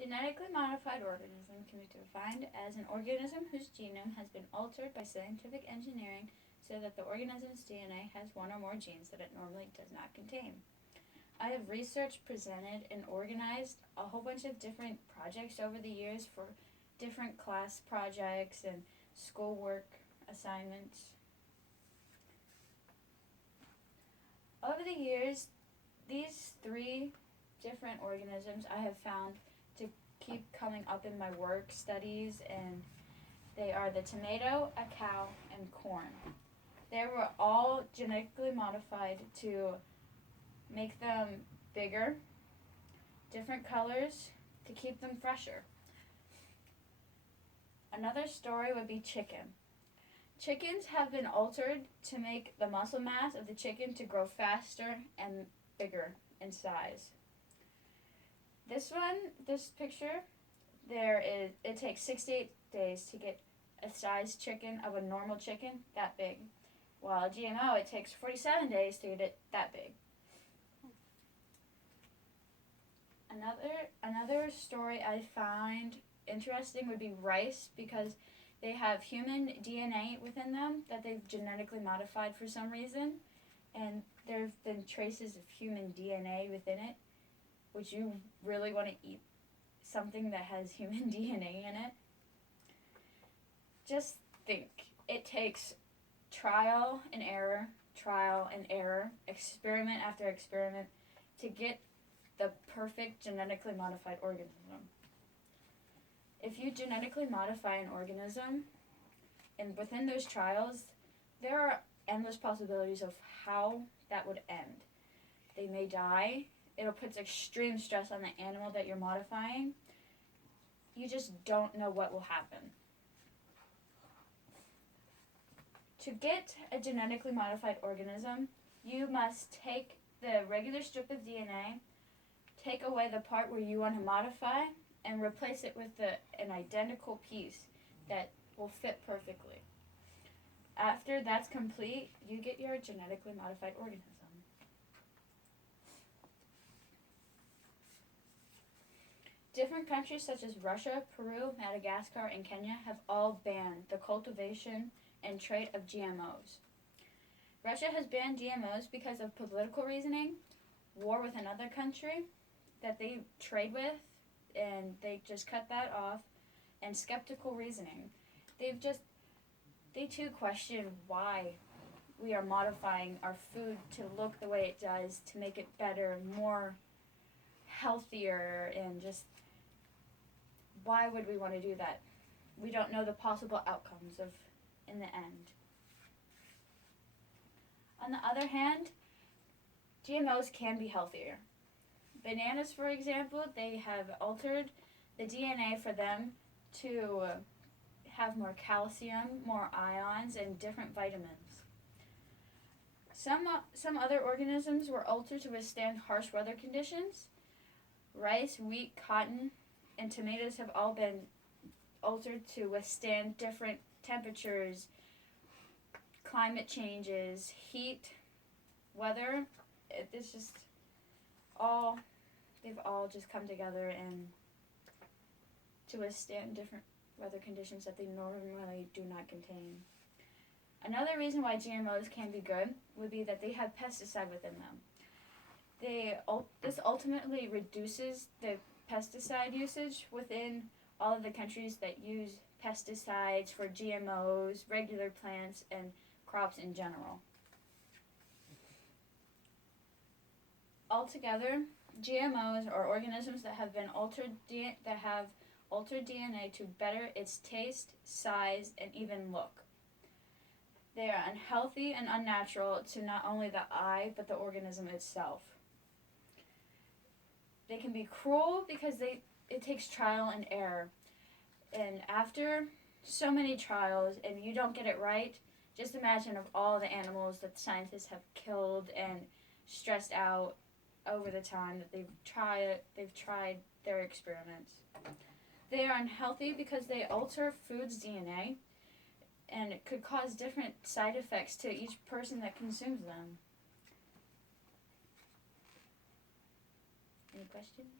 Genetically modified organism can be defined as an organism whose genome has been altered by scientific engineering so that the organism's DNA has one or more genes that it normally does not contain. I have researched, presented, and organized a whole bunch of different projects over the years for different class projects and schoolwork assignments. Over the years, these three different organisms I have found to keep coming up in my work studies, and they are the tomato, a cow, and corn. They were all genetically modified to make them bigger, different colors, to keep them fresher. Another story would be chicken. Chickens have been altered to make the muscle mass of the chicken to grow faster and bigger in size. This picture, it takes 6 to 8 days to get a size chicken of a normal chicken that big, while a GMO, it takes 47 days to get it that big. Another story I find interesting would be rice, because they have human DNA within them that they've genetically modified for some reason, and there have been traces of human DNA within it. Would you really want to eat something that has human DNA in it? Just think. It takes trial and error, experiment after experiment to get the perfect genetically modified organism. If you genetically modify an organism, and within those trials, there are endless possibilities of how that would end. They may die. It'll put extreme stress on the animal that you're modifying. You just don't know what will happen. To get a genetically modified organism, you must take the regular strip of DNA, take away the part where you want to modify, and replace it with an identical piece that will fit perfectly. After that's complete, you get your genetically modified organism. Different countries such as Russia, Peru, Madagascar, and Kenya have all banned the cultivation and trade of GMOs. Russia has banned GMOs because of political reasoning, war with another country that they trade with, and they just cut that off, and skeptical reasoning. They too question why we are modifying our food to look the way it does, to make it better, more healthier, and just why would we want to do that? We don't know the possible outcomes in the end. On the other hand, GMOs can be healthier. Bananas, for example, they have altered the DNA for them to have more calcium, more ions, and different vitamins. Some other organisms were altered to withstand harsh weather conditions. Rice, wheat, cotton, and tomatoes have all been altered to withstand different temperatures, climate changes, heat, weather. It's just they've all just come together and to withstand different weather conditions that they normally do not contain. Another reason why GMOs can be good would be that they have pesticide within them. This ultimately reduces the pesticide usage within all of the countries that use pesticides for GMOs, regular plants, and crops in general. Altogether, GMOs are organisms that have altered DNA to better its taste, size, and even look. They are unhealthy and unnatural to not only the eye, but the organism itself. They can be cruel because it takes trial and error. And after so many trials and you don't get it right, just imagine of all the animals that scientists have killed and stressed out over the time that they've tried their experiments. They are unhealthy because they alter food's DNA, and it could cause different side effects to each person that consumes them. Any questions?